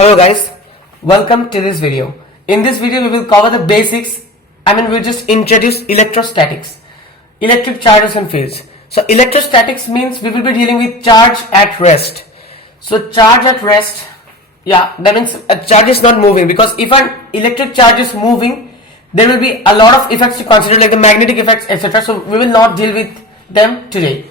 Hello guys, welcome to this video. In this video we will cover the basics. We'll just introduce electrostatics, electric charges and fields. So electrostatics means we will be dealing with charge at rest. So charge at rest, that means a charge is not moving, because if an electric charge is moving, there will be a lot of effects to consider, like the magnetic effects, etc. So we will not deal with them today.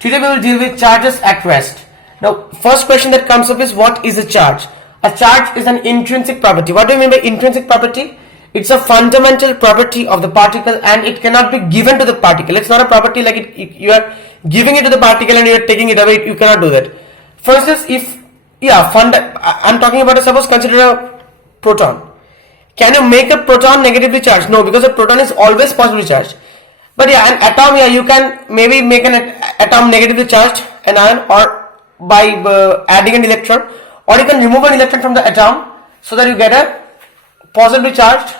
Today we will deal with charges at rest. Now first question that comes up is, what is a charge? A charge is an intrinsic property. What do you mean by intrinsic property? It's a fundamental property of the particle and it cannot be given to the particle. It's not a property like you are giving it to the particle and you are taking it away. You cannot do that. For instance, I'm talking about, suppose consider a proton. Can you make a proton negatively charged? No, because a proton is always positively charged. But an atom, you can maybe make an atom negatively charged, an ion, or by adding an electron, or you can remove an electron from the atom so that you get a positively charged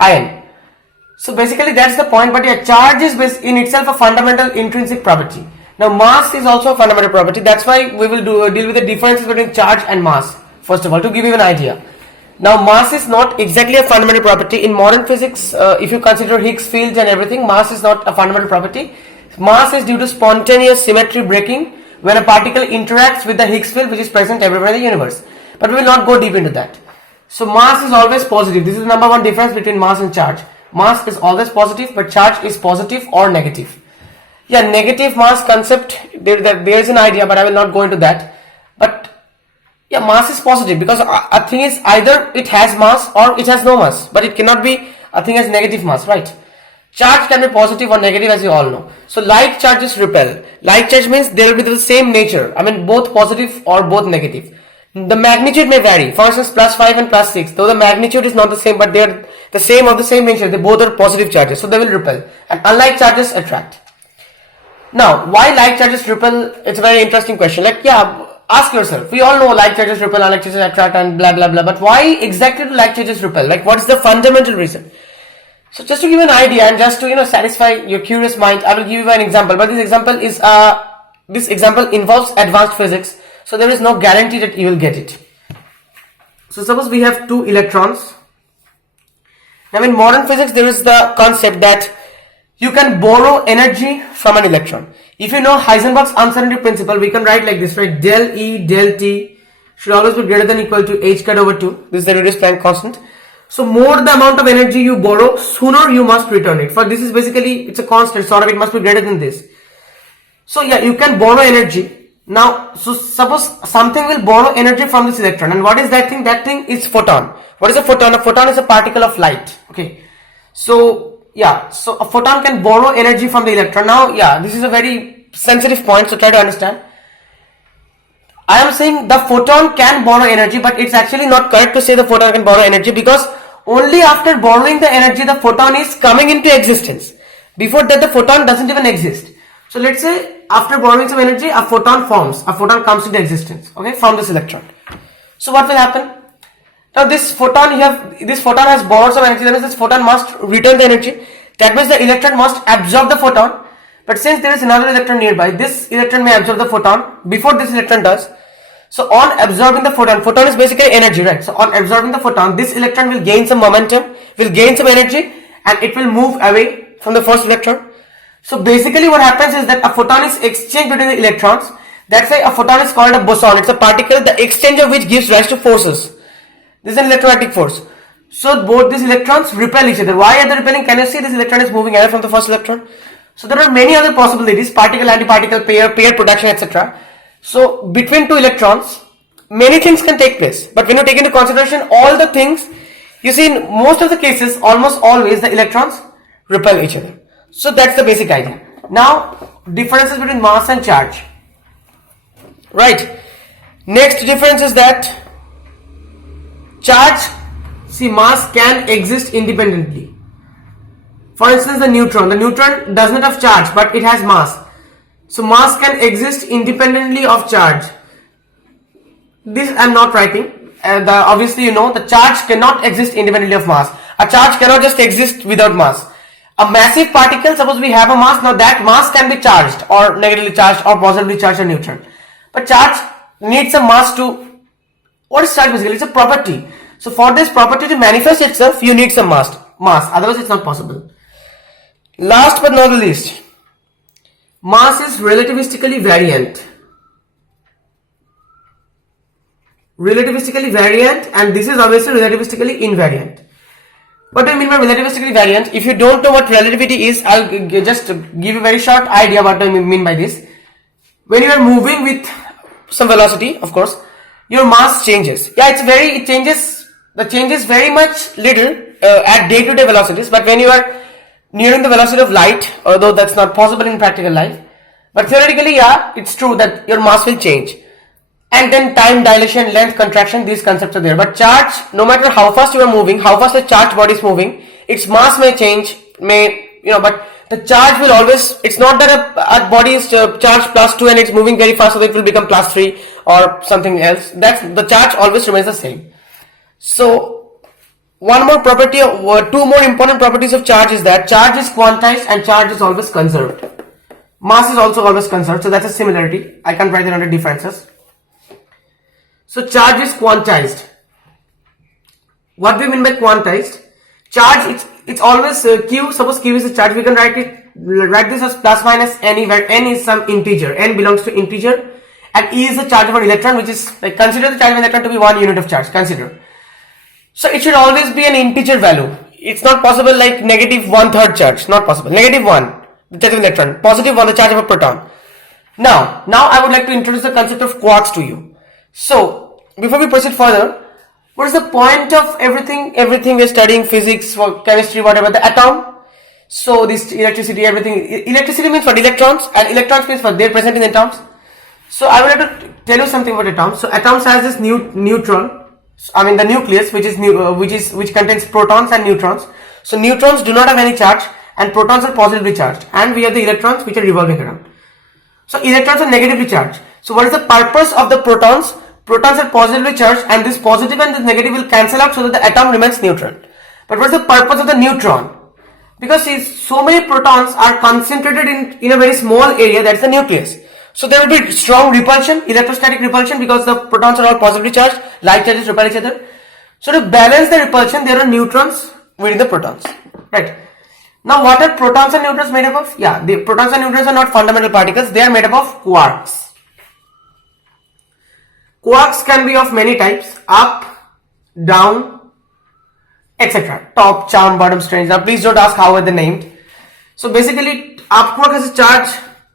ion. So basically that's the point. But charge is in itself a fundamental intrinsic property. Now mass is also a fundamental property. That's why we will deal with the differences between charge and mass, first of all, to give you an idea. Now mass is not exactly a fundamental property. In modern physics, if you consider Higgs fields and everything, mass is not a fundamental property. Mass is due to spontaneous symmetry breaking when a particle interacts with the Higgs field which is present everywhere in the universe. But we will not go deep into that. So mass is always positive. This is the number one difference between mass and charge. Mass is always positive, but charge is positive or negative. Negative mass concept, there is an idea, but I will not go into that. But mass is positive because a thing is either it has mass or it has no mass, but it cannot be a thing has negative mass, right? Charge can be positive or negative, as you all know. So like charges repel. Like charge means they will be the same nature. Both positive or both negative. The magnitude may vary. For instance, +5 and +6. Though the magnitude is not the same, but they are the same of the same nature. They both are positive charges, so they will repel. And unlike charges attract. Now, why like charges repel? It's a very interesting question. Ask yourself. We all know like charges repel, unlike charges attract, and blah blah blah. But why exactly do like charges repel? What is the fundamental reason? So just to give you an idea and just to satisfy your curious mind, I will give you an example. But this example involves advanced physics, so there is no guarantee that you will get it. So suppose we have two electrons. Now in modern physics, there is the concept that you can borrow energy from an electron. If you know Heisenberg's uncertainty principle, we can write like this, right? Del E del T should always be greater than or equal to h cut over 2. This is the reduced Planck constant. So more the amount of energy you borrow, sooner you must return it. For this is basically, it's a constant, sort of, it must be greater than this. So you can borrow energy. Now, so suppose something will borrow energy from this electron. And what is that thing? That thing is photon. What is a photon? A photon is a particle of light. Okay. So a photon can borrow energy from the electron. Now, this is a very sensitive point, so try to understand. I am saying the photon can borrow energy, but it's actually not correct to say the photon can borrow energy, because only after borrowing the energy, the photon is coming into existence. Before that, the photon doesn't even exist. So let's say after borrowing some energy, a photon forms, a photon comes into existence, okay, from this electron. So what will happen? Now this photon has borrowed some energy. That means this photon must return the energy. That means the electron must absorb the photon. But since there is another electron nearby, this electron may absorb the photon before this electron does. So on absorbing the photon is basically energy, right? So on absorbing the photon, this electron will gain some momentum, will gain some energy, and it will move away from the first electron. So basically what happens is that a photon is exchanged between the electrons. That's why a photon is called a boson. It's a particle, the exchange of which gives rise to forces. This is an electromagnetic force. So both these electrons repel each other. Why are they repelling? Can you see this electron is moving away from the first electron? So there are many other possibilities, particle, antiparticle, pair production, etc. So between two electrons, many things can take place. But when you take into consideration all the things, you see in most of the cases, almost always the electrons repel each other. So that's the basic idea. Now, differences between mass and charge. Right. Next difference is that charge, mass can exist independently. For instance, the neutron does not have charge, but it has mass. So mass can exist independently of charge. This I am not writing. Obviously, the charge cannot exist independently of mass. A charge cannot just exist without mass. A massive particle, suppose we have a mass, now that mass can be charged or negatively charged or positively charged or neutral. But charge needs a mass to, what is charge basically? It's a property. So for this property to manifest itself, you need some mass. Otherwise it's not possible. Last but not the least, mass is relativistically variant. Relativistically variant, and this is obviously relativistically invariant. What do I mean by relativistically variant? If you don't know what relativity is, I'll just give you a very short idea what I mean by this. When you are moving with some velocity, of course, your mass changes. Yeah, it changes. The change is very much little at day-to-day velocities, but when you are nearing the velocity of light, although that's not possible in practical life, but theoretically, yeah, it's true that your mass will change. And then time, dilation, length, contraction, these concepts are there. But charge, no matter how fast you are moving, how fast the charged body is moving, its mass may change, but the charge will always, it's not that a body is charged +2 and it's moving very fast so that it will become +3 or something else. That's, the charge always remains the same. So, one more property, two more important properties of charge is that charge is quantized and charge is always conserved. Mass is also always conserved, so that's a similarity. I can't write it under differences. So charge is quantized. What do we mean by quantized? Charge, it's always Q. Suppose Q is a charge, we can write this as plus minus n, where n is some integer. N belongs to integer, and E is the charge of an electron, which is like, consider the charge of an electron to be 1 unit of charge. Consider. So it should always be an integer value. It's not possible like negative 1/3 charge. Not possible. -1, the charge of an electron. Positive 1, the charge of a proton. Now I would like to introduce the concept of quarks to you. So, before we proceed further, what is the point of everything we are studying, physics, chemistry, whatever, the atom? So, this electricity, everything, electricity means for electrons, and electrons means for they're present in atoms. So, I would like to tell you something about atoms. So, atoms has this neutron, I mean the nucleus, which contains protons and neutrons. So, neutrons do not have any charge, and protons are positively charged, and we have the electrons which are revolving around. So, electrons are negatively charged. So, what is the purpose of the protons? Protons are positively charged, and this positive and this negative will cancel out so that the atom remains neutral. But what is the purpose of the neutron? Because so many protons are concentrated in a very small area, that is the nucleus. So there will be strong repulsion, electrostatic repulsion, because the protons are all positively charged, like charges repel each other. So to balance the repulsion, there are neutrons within the protons. Right. Now what are protons and neutrons made up of? Yeah, the protons and neutrons are not fundamental particles, they are made up of quarks. Quarks can be of many types, up, down, etc. Top, charm, bottom, strange. Now please don't ask how are they named. So basically, up quark has a charge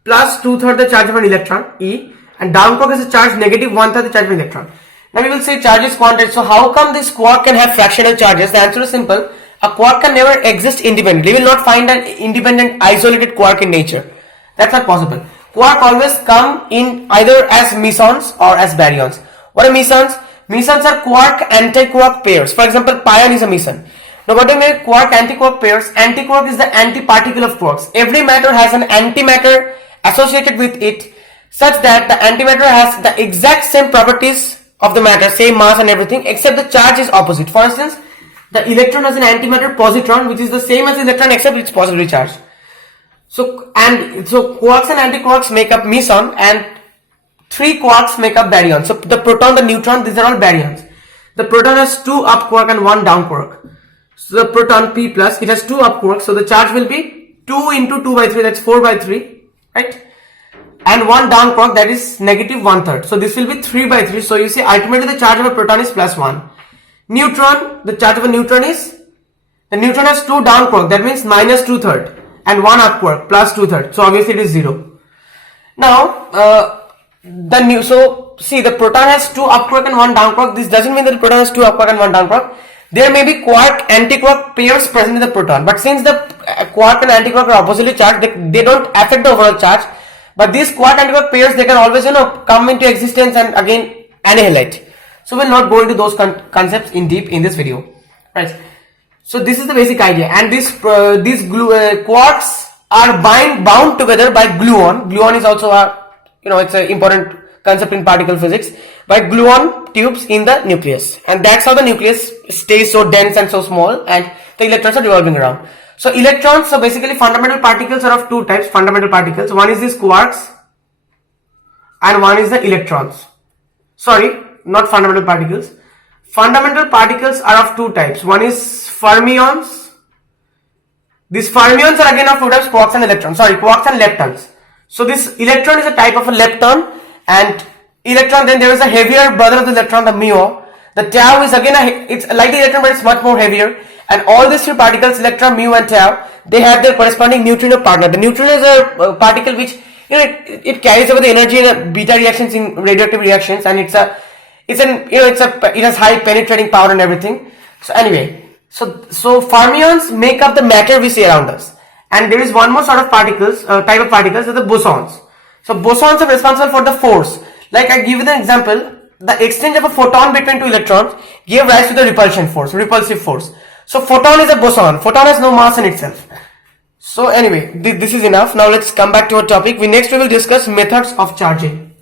plus 2/3 the charge of an electron, E, and down quark has a charge negative 1/3 the charge of an electron. Now we will say charge is quantized. So how come this quark can have fractional charges? The answer is simple. A quark can never exist independently. We will not find an independent isolated quark in nature. That's not possible. Quark always come in either as mesons or as baryons. What are mesons? Mesons are quark-antiquark pairs. For example, pion is a meson. Now what do you mean quark-antiquark pairs? Antiquark is the antiparticle of quarks. Every matter has an antimatter associated with it, such that the antimatter has the exact same properties of the matter, same mass and everything, except the charge is opposite. For instance, the electron has an antimatter positron, which is the same as the electron except it's positively charged. So quarks and antiquarks make up meson, and 3 quarks make up baryon. So the proton, the neutron, these are all baryons. The proton has 2 up quark and 1 down quark. So the proton P plus, it has 2 up quarks, so the charge will be 2 into 2/3, that's 4/3, right? And 1 down quark, that is negative 1/3. So this will be 3/3. So you see, ultimately the charge of a proton is +1. Neutron, the charge of a neutron is, the neutron has 2 down quark, that means minus 2/3, and 1 up quark, plus 2/3. So obviously it is 0. Now, so see, the proton has 2 up quark and 1 down quark. This doesn't mean that the proton has 2 up quark and 1 down quark. There may be quark-antiquark pairs present in the proton, but since the quark and antiquark are oppositely charged, they don't affect the overall charge. But these quark-antiquark pairs, they can always come into existence and again annihilate. So we'll not go into those concepts in deep in this video, right? So this is the basic idea, and these quarks are bound together by gluon. Gluon is also it's an important concept in particle physics, by gluon tubes in the nucleus, and that's how the nucleus stays so dense and so small, and the electrons are revolving around. So electrons, so basically fundamental particles are of 2 types, fundamental particles. One is these quarks and one is the electrons. Sorry, not fundamental particles. fundamental particles are of two types. One is fermions. These fermions are again of two types, quarks and electrons. Sorry, quarks and leptons. So this electron is a type of a lepton, and electron, then there is a heavier brother of the electron, the mu. The tau is again it's like the electron, but it's much more heavier. And all these three particles, electron, mu and tau, they have their corresponding neutrino partner. The neutrino is a particle which, you know, it carries over the energy in beta reactions, in radioactive reactions, and it has high penetrating power and everything. So anyway, so fermions make up the matter we see around us. And there is one more sort of particles, type of particles, are the bosons. So bosons are responsible for the force. Like I give you the example, the exchange of a photon between two electrons gave rise to the repulsion force, repulsive force. So photon is a boson. Photon has no mass in itself. So anyway, this is enough. Now let's come back to our topic. We will discuss methods of charging.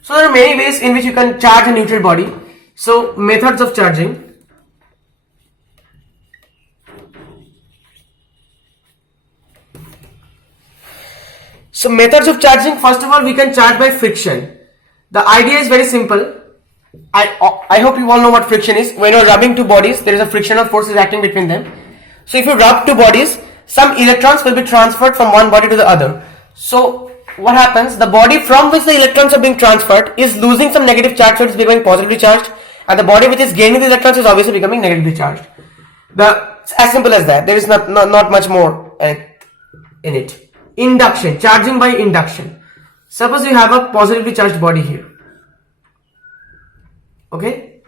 So there are many ways in which you can charge a neutral body. So methods of charging. So methods of charging, first of all, we can charge by friction. The idea is very simple. I hope you all know what friction is. When you're rubbing two bodies, there is a frictional force is acting between them. So if you rub two bodies, some electrons will be transferred from one body to the other. So what happens? The body from which the electrons are being transferred is losing some negative charge, so it is becoming positively charged, and the body which is gaining the electrons is obviously becoming negatively charged. It's as simple as that. There is not much more in it. Induction, charging by induction. Suppose you have a positively charged body here. Okay?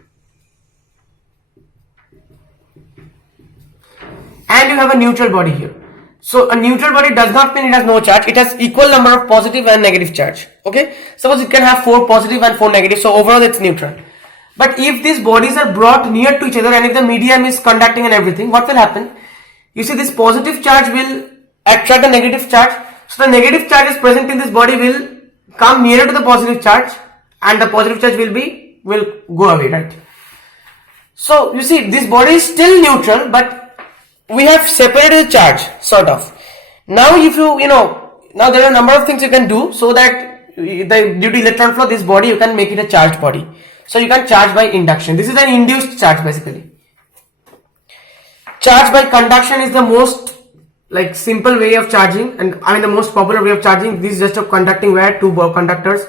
And you have a neutral body here. So a neutral body does not mean it has no charge. It has equal number of positive and negative charge. Okay? Suppose it can have 4 positive and 4 negative. So overall it's neutral. But if these bodies are brought near to each other and if the medium is conducting and everything, what will happen? You see, this positive charge will attract the negative charge. So the negative charge is present in this body will come nearer to the positive charge, and the positive charge will go away, right? So you see, this body is still neutral, but we have separated the charge, sort of. Now if now there are a number of things you can do so that due to electron flow, this body you can make it a charged body. So you can charge by induction. This is an induced charge basically. Charge by conduction is the most simple way of charging, and the most popular way of charging. This is just a conducting wire, two conductors,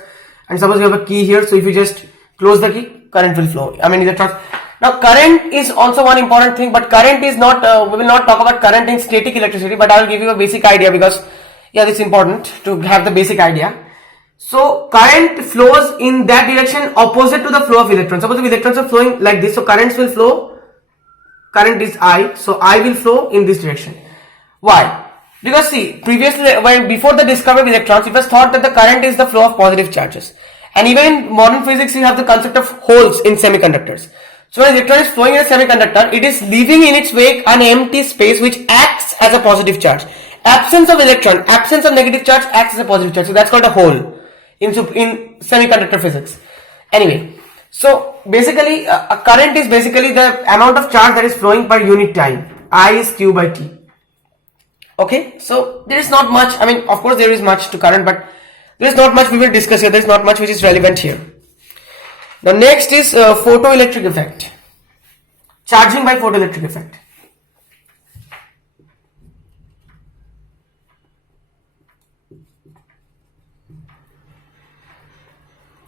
and suppose you have a key here, so if you just close the key, current will flow. Electrons. Now current is also one important thing, but current is not, we will not talk about current in static electricity, but I will give you a basic idea because this is important to have the basic idea. So current flows in that direction opposite to the flow of electrons. Suppose the electrons are flowing like this, so currents will flow, current is I, so I will flow in this direction. Why? Because see, previously, before the discovery of electrons, it was thought that the current is the flow of positive charges. And even in modern physics, you have the concept of holes in semiconductors. So when an electron is flowing in a semiconductor, it is leaving in its wake an empty space which acts as a positive charge. Absence of electron, absence of negative charge acts as a positive charge. So that's called a hole in semiconductor physics. Anyway, so basically, a current is basically the amount of charge that is flowing per unit time. I is Q by T. Okay, so there is not much, of course there is much to current, but there is not much we will discuss here. There is not much which is relevant here. The next is photoelectric effect. Charging by photoelectric effect.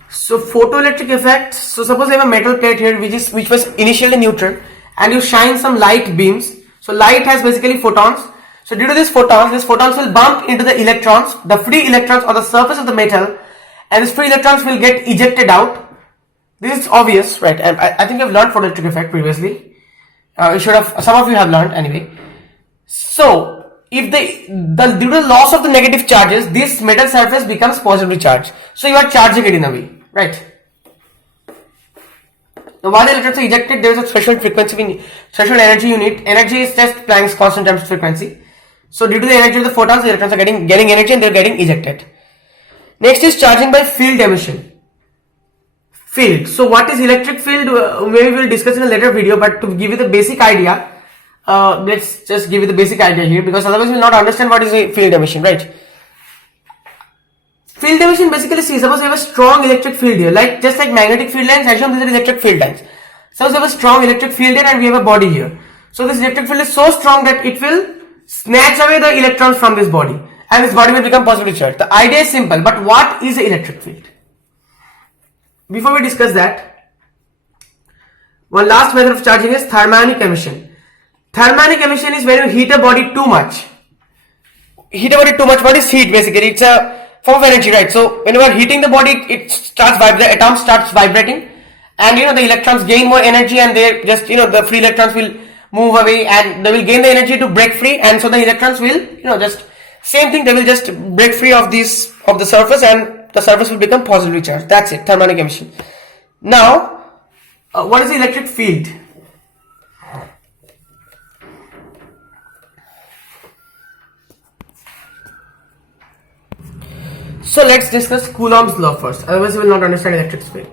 So photoelectric effect, so suppose you have a metal plate here which was initially neutral, and you shine some light beams. So light has basically photons. So due to these photons will bump into the electrons, the free electrons on the surface of the metal, and these free electrons will get ejected out. This is obvious, right? And I think you've learned photoelectric effect previously. Some of you have learned anyway. So if due to the loss of the negative charges, this metal surface becomes positively charged. So you are charging it in a way, right? Now while the electrons are ejected, there is a threshold frequency, threshold energy unit. Energy is just Planck's constant times frequency. So due to the energy of the photons, the electrons are getting energy and they are getting ejected. Next is charging by field emission. Field. So what is electric field? Maybe we will discuss in a later video, but to give you the basic idea, let's just give you the basic idea here, because otherwise you will not understand what is a field emission, right? Field definition basically, see, suppose you have a strong electric field here, like just like magnetic field lines, assume these are electric field lines. Suppose you have a strong electric field here and we have a body here. So this electric field is so strong that it will snatch away the electrons from this body and this body will become positively charged. The idea is simple, but what is the electric field? Before we discuss that, one last method of charging is thermionic emission. Thermionic emission is when you heat a body too much. Heat a body too much. What is heat basically? It's a form of energy, right? So when you are heating the body, it starts vibrating, atom starts vibrating, and the electrons gain more energy, and they just the free electrons will move away, and they will gain the energy to break free, and so the electrons will just same thing. They will just break free of the surface, and the surface will become positively charged. That's it, thermionic emission. Now, what is the electric field? So let's discuss Coulomb's law first, otherwise you will not understand electric field.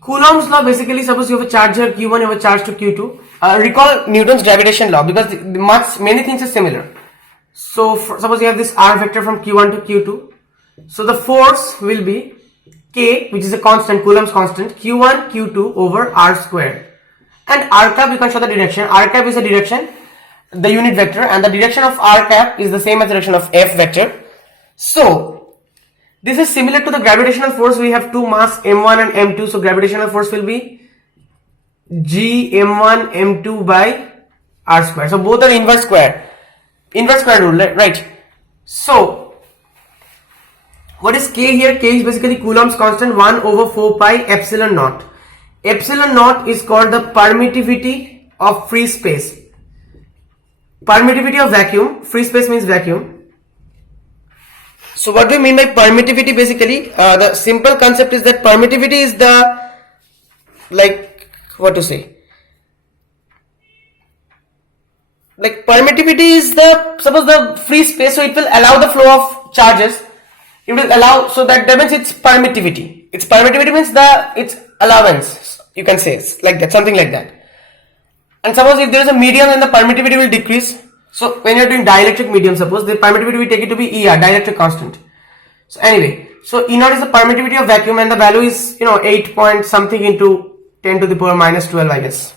Coulomb's law basically, suppose you have a charge here Q1, you have a charge to Q2. Recall Newton's gravitation law because many things are similar. So suppose you have this R vector from Q1 to Q2. So the force will be K, which is a constant, Coulomb's constant, Q1, Q2 over R squared. And R cap, you can show the direction. R cap is the direction, the unit vector, and the direction of R cap is the same as the direction of F vector. So this is similar to the gravitational force. We have two mass m1 and m2, so gravitational force will be G m1 m2 by R square. So both are inverse square rule, right? So what is K here? K is basically Coulomb's constant, 1 over 4 pi epsilon naught. Epsilon naught is called the permittivity of free space. Permittivity of vacuum, free space means vacuum. So what do we mean by permittivity? Basically, the simple concept is that permittivity is the, permittivity is suppose the free space, so it will allow the flow of charges. It will allow, so that means it's permittivity. Its permittivity means its allowance, you can say, it's like that, something like that. And suppose if there is a medium, then the permittivity will decrease. So when you are doing dielectric medium, suppose the permittivity we take it to be ER, dielectric constant. So anyway, so E naught is the permittivity of vacuum, and the value is 8 point something into 10 to the power minus 12, I guess.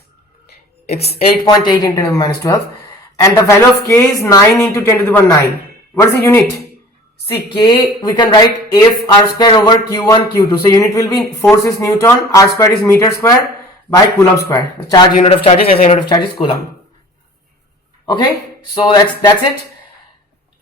It's 8.8 into 10 to the minus 12, and the value of K is 9 into 10 to the power 9. What is the unit? See, K we can write F R square over Q1 Q2. So unit will be, force is Newton, R square is meter square by Coulomb square. The charge, unit of charge is SI unit of charge is Coulomb. Okay, so that's it.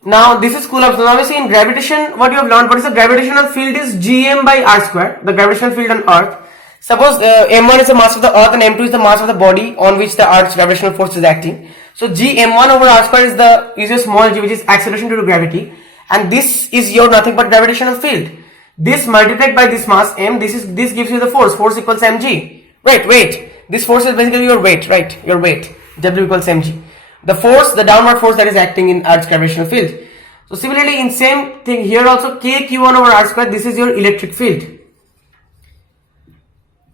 Now this is Coulomb. So now we see in gravitation, what you have learned, what is the gravitational field is Gm by R square, the gravitational field on Earth. Suppose m1 is the mass of the Earth and m2 is the mass of the body on which the Earth's gravitational force is acting. So Gm1 over R square is your small g, which is acceleration due to gravity, and this is your nothing but gravitational field. This multiplied by this mass m, this gives you the force. Force equals mg. Right, weight. This force is basically your weight, right? Your weight. W equals mg. The force, the downward force that is acting in Earth's gravitational field. So similarly, in same thing here also, K Q1 over R square, this is your electric field.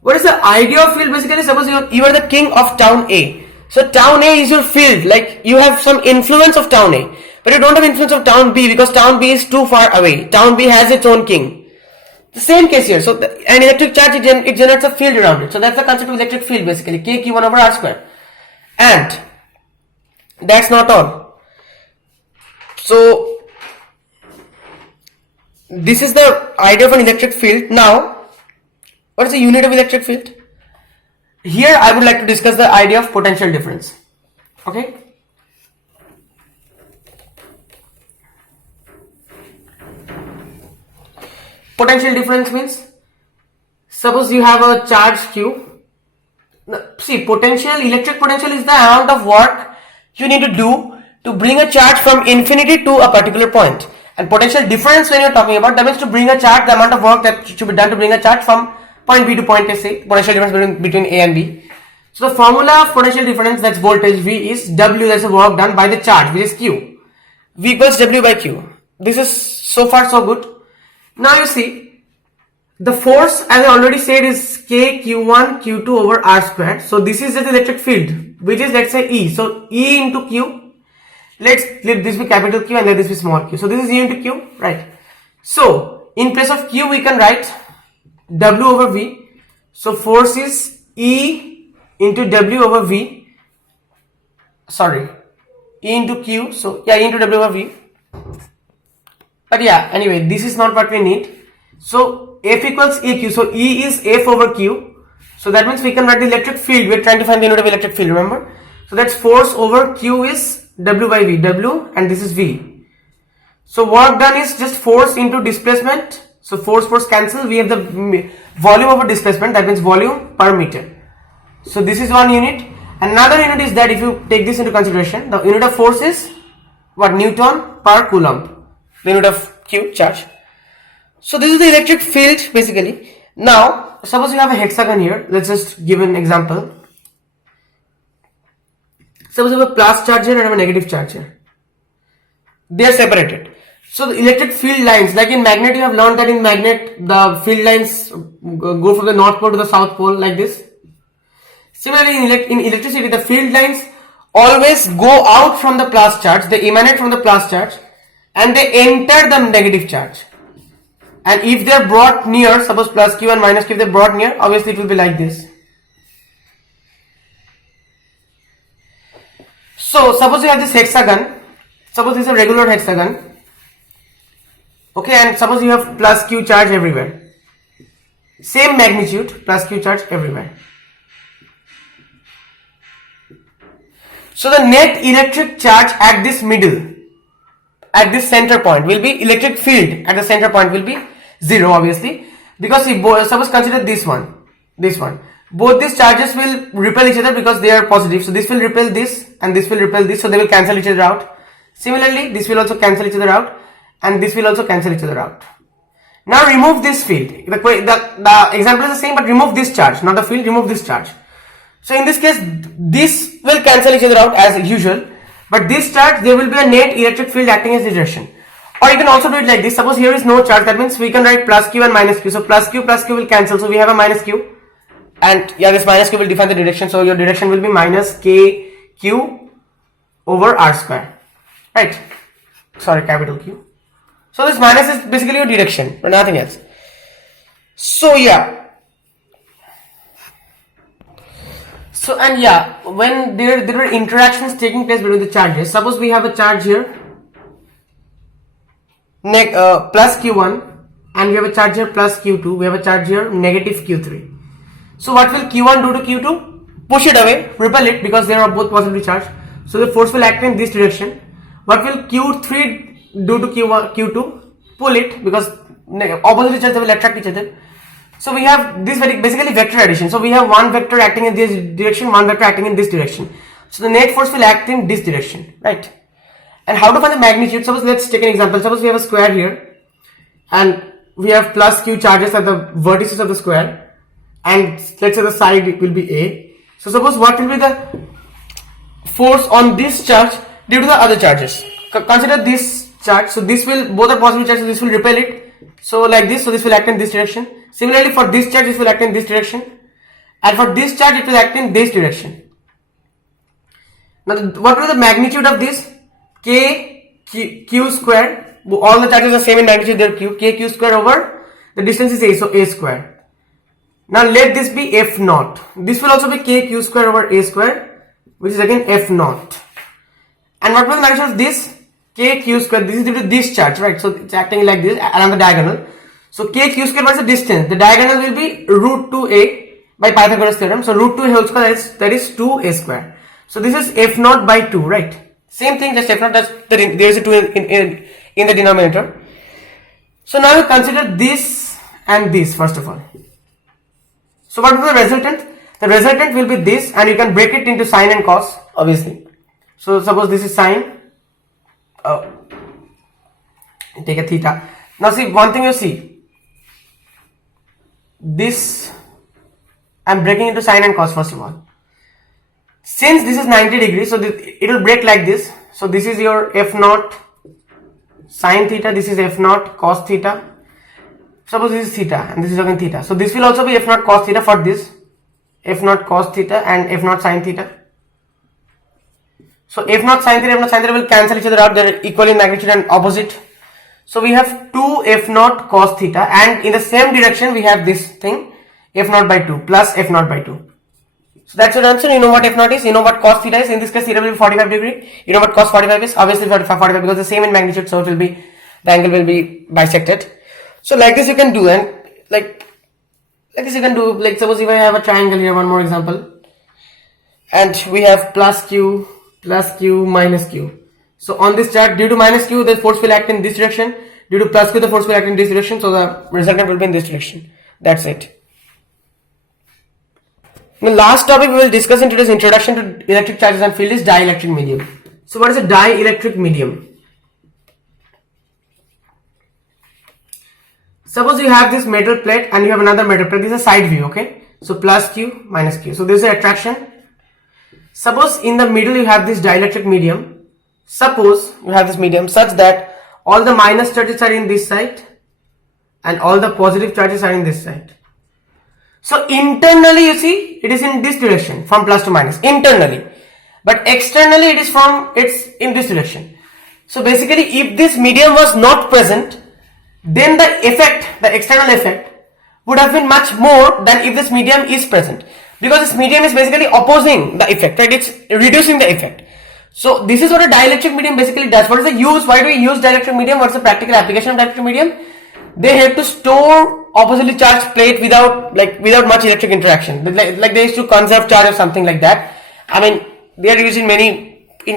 What is the idea of field? Basically, suppose you are the king of town A. So town A is your field, like you have some influence of town A, but you don't have influence of town B because town B is too far away. Town B has its own king. The same case here. So an electric charge, it generates a field around it. So that's the concept of electric field, basically, K Q1 over R square. And that's not all. So this is the idea of an electric field. Now, what is the unit of electric field? Here I would like to discuss the idea of potential difference. Okay. Potential difference means, suppose you have a charge Q. Now, see, electric potential is the amount of work you need to do to bring a charge from infinity to a particular point. And potential difference, when you're talking about, that means to bring a charge, the amount of work that should be done to bring a charge from point B to point A, say, potential difference between A and B. So the formula of potential difference, that's voltage V, is W, that's the work done by the charge, which is Q. V equals W by Q. This is so far so good. Now you see, the force, as I already said, is K Q1 Q2 over R squared. So this is just electric field, which is, let's say, E. So E into Q. let this be capital Q and let this be small q. So this is E into Q, right? So in place of Q we can write W over V. So force is E into W over V. Sorry, E into Q. So yeah, E into W over V. But yeah, anyway, this is not what we need. So F equals EQ. So E is F over Q. So that means we can write the electric field. We're trying to find the unit of electric field, remember? So that's force over Q is W by V. W and this is V. So work done is just force into displacement. So force cancel. We have the volume over displacement. That means volume per meter. So this is one unit. Another unit is that if you take this into consideration, the unit of force is what? Newton per coulomb. The unit of Q, charge. So this is the electric field basically. Now suppose you have a hexagon here. Let's just give an example. Suppose you have a plus charge here and have a negative charge here. They are separated. So the electric field lines, like in magnet, you have learned that in magnet the field lines go from the north pole to the south pole like this. Similarly in electricity, the field lines always go out from the plus charge. They emanate from the plus charge and they enter the negative charge. And if they are brought near, suppose plus Q and minus Q, if they are brought near, obviously it will be like this. So suppose you have this hexagon. Suppose this is a regular hexagon. Okay, and suppose you have plus Q charge everywhere. Same magnitude, plus Q charge everywhere. So the net electric charge at this middle, at this center point will be electric field at the center point will be 0 obviously, because if suppose consider this one, both these charges will repel each other because they are positive. So this will repel this and this will repel this, so they will cancel each other out. Similarly, this will also cancel each other out and this will also cancel each other out. Now remove this field. The example is the same, but remove this charge, not the field, remove this charge. So in this case, this will cancel each other out as usual, but this charge, there will be a net electric field acting as the direction. Or you can also do it like this. Suppose here is no charge, that means we can write plus Q and minus Q. So plus Q will cancel, so we have a minus Q. And yeah, this minus Q will define the direction, so your direction will be minus KQ over R square. Right? Sorry, capital Q. So this minus is basically your direction, but nothing else. So yeah. So and yeah, when there are interactions taking place between the charges, suppose we have a charge here, plus Q1, and we have a charge here plus Q2, we have a charge here negative Q3. So what will Q1 do to Q2? Push it away, repel it, because they are both positively charged. So the force will act in this direction. What will Q3 do to Q2? Pull it, because opposite charges will attract each other. So we have this basically vector addition. So we have one vector acting in this direction, one vector acting in this direction. So the net force will act in this direction, right? And how to find the magnitude? Suppose let's take an example. Suppose we have a square here and we have plus Q charges at the vertices of the square, and let's say the side will be A. So suppose what will be the force on this charge due to the other charges? Consider this charge. So this will, both are positive charges, so this will repel it. So like this, so this will act in this direction. Similarly for this charge, this will act in this direction. And for this charge, it will act in this direction. Now what will be the magnitude of this? Q square. All the charges are same in magnitude, they're Q. Q square over the distance is A, so A square. Now let this be F naught. This will also be Q square over A square, which is again F naught. And what will the magnitude of this? Q square. This is due to this charge, right? So it's acting like this along the diagonal. So Q square, what is the distance? The diagonal will be root 2A by Pythagoras theorem. So root 2A whole square, that is 2A square. So this is F naught by 2, right? Same thing, just F naught, there is a 2 in the denominator. So now you consider this and this first of all. So what will be the resultant? The resultant will be this, and you can break it into sine and cos, obviously. So suppose this is sine. Take a theta. Now see, one thing you see. This, I am breaking into sine and cos first of all. Since this is 90 degrees, so it will break like this. So this is your F naught sine theta, this is F naught cos theta. Suppose this is theta and this is again theta. So this will also be F naught cos theta for this. F naught cos theta and F naught sine theta. So F naught sin theta will cancel each other out. They're equal in magnitude and opposite. So we have 2 F naught cos theta, and in the same direction we have this thing F naught by 2 plus F naught by 2. So that's your answer. You know what F naught is, you know what cos theta is. In this case theta will be 45 degree. You know what cos 45 is, obviously 45 because the same in magnitude, so it will be, the angle will be bisected. So like this you can do, and like this you can do, like suppose if I have a triangle here, one more example, and we have plus q minus q. So on this chart, due to minus q, the force will act in this direction. Due to plus q, the force will act in this direction. So the resultant will be in this direction. That's it. The last topic we will discuss in today's introduction to electric charges and field is dielectric medium. So what is a dielectric medium? Suppose you have this metal plate and you have another metal plate. This is a side view, okay? So plus q minus q. So this is an attraction. Suppose in the middle you have this dielectric medium. Suppose you have this medium such that all the minus charges are in this side and all the positive charges are in this side. So internally you see it is in this direction from plus to minus internally, but externally it's in this direction. So basically if this medium was not present, then the external effect would have been much more than if this medium is present, because this medium is basically opposing the effect, right? It's reducing the effect. So this is what a dielectric medium basically does. What is the use? Why do we use dielectric medium? What's the practical application of dielectric medium? They help to store oppositely charged plate without much electric interaction. Like they used to conserve charge or something like that. I mean, they are used in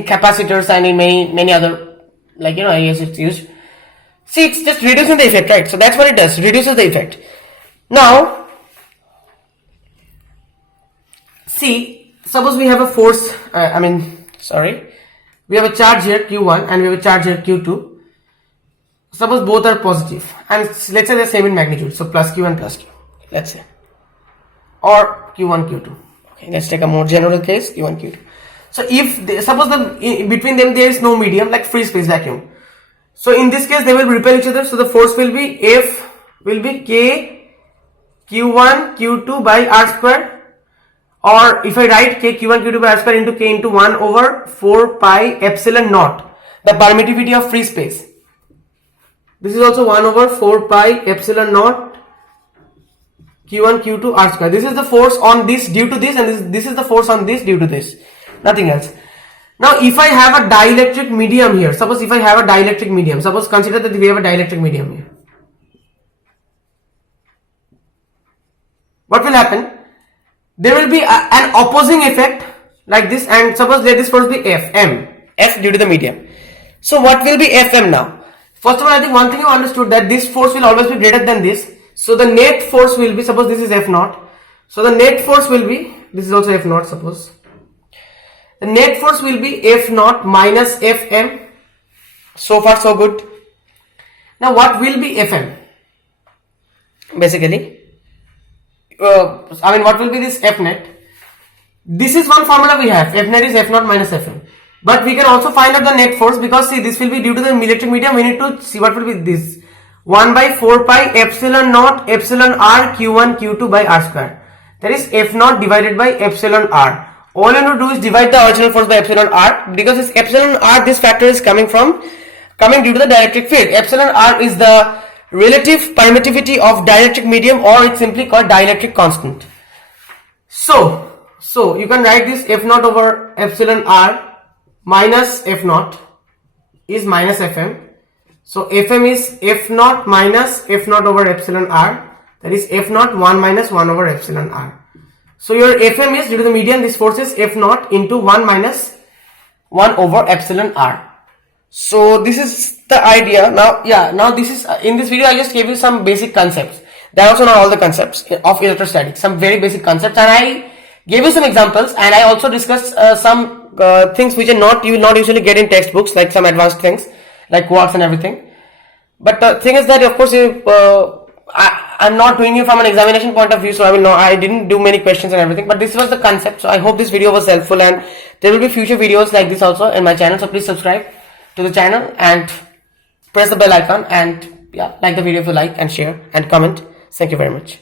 capacitors and in many other areas it's used. See, it's just reducing the effect, right? So that's what it does, reduces the effect. Now, see, suppose we have a force, we have a charge here Q1 and we have a charge here Q2. Suppose both are positive and let's say they're same in magnitude, so plus Q and plus Q, let's say, or Q1, Q2. Okay, let's take a more general case, Q1, Q2. So if suppose between them there is no medium, like free space, vacuum. So in this case they will repel each other, so the force will be F will be K Q1 Q2 by R square. Or if I write K Q1 Q2 by R square into K into 1 over 4 pi epsilon naught, the permittivity of free space. This is also 1 over 4 pi epsilon naught Q1 Q2 R square. This is the force on this due to this, and this is the force on this due to this. Nothing else. Now if I have a dielectric medium here, suppose if I have a dielectric medium, suppose consider that we have a dielectric medium here. What will happen? There will be an opposing effect like this, and suppose let this force be F due to the medium. So what will be Fm now? First of all, I think one thing you understood, that this force will always be greater than this. So the net force will be, suppose this is F naught. So the net force will be, this is also F naught suppose. The net force will be F naught minus Fm. So far so good. Now what will be Fm? Basically, what will be this F net? This is one formula we have. F net is F naught minus Fm. But we can also find out the net force, because see, this will be due to the electric medium. We need to see what will be this. 1 by 4 pi epsilon naught epsilon r Q1 Q2 by R square. That is F naught divided by epsilon r. All you need to do is divide the original force by epsilon r, because this epsilon r, this factor is coming due to the dielectric field. Epsilon r is the relative permittivity of dielectric medium, or it's simply called dielectric constant. So you can write this F naught over epsilon r minus F naught is minus Fm. So Fm is F naught minus F naught over epsilon r, that is F naught 1 minus 1 over epsilon r. So your Fm is, due to the medium, this force is F naught into 1 minus 1 over epsilon r. So this is the idea. Now this is, in this video I just gave you some basic concepts. There are also not all the concepts of electrostatics, some very basic concepts, and I gave you some examples, and I also discussed some things which you will not usually get in textbooks, like some advanced things like quarks and everything. But the thing is that, of course, I'm not doing it from an examination point of view, so I didn't do many questions and everything, but this was the concept. So I hope this video was helpful, and there will be future videos like this also in my channel. So please subscribe to the channel and press the bell icon, and like the video if you like, and share and comment. Thank you very much.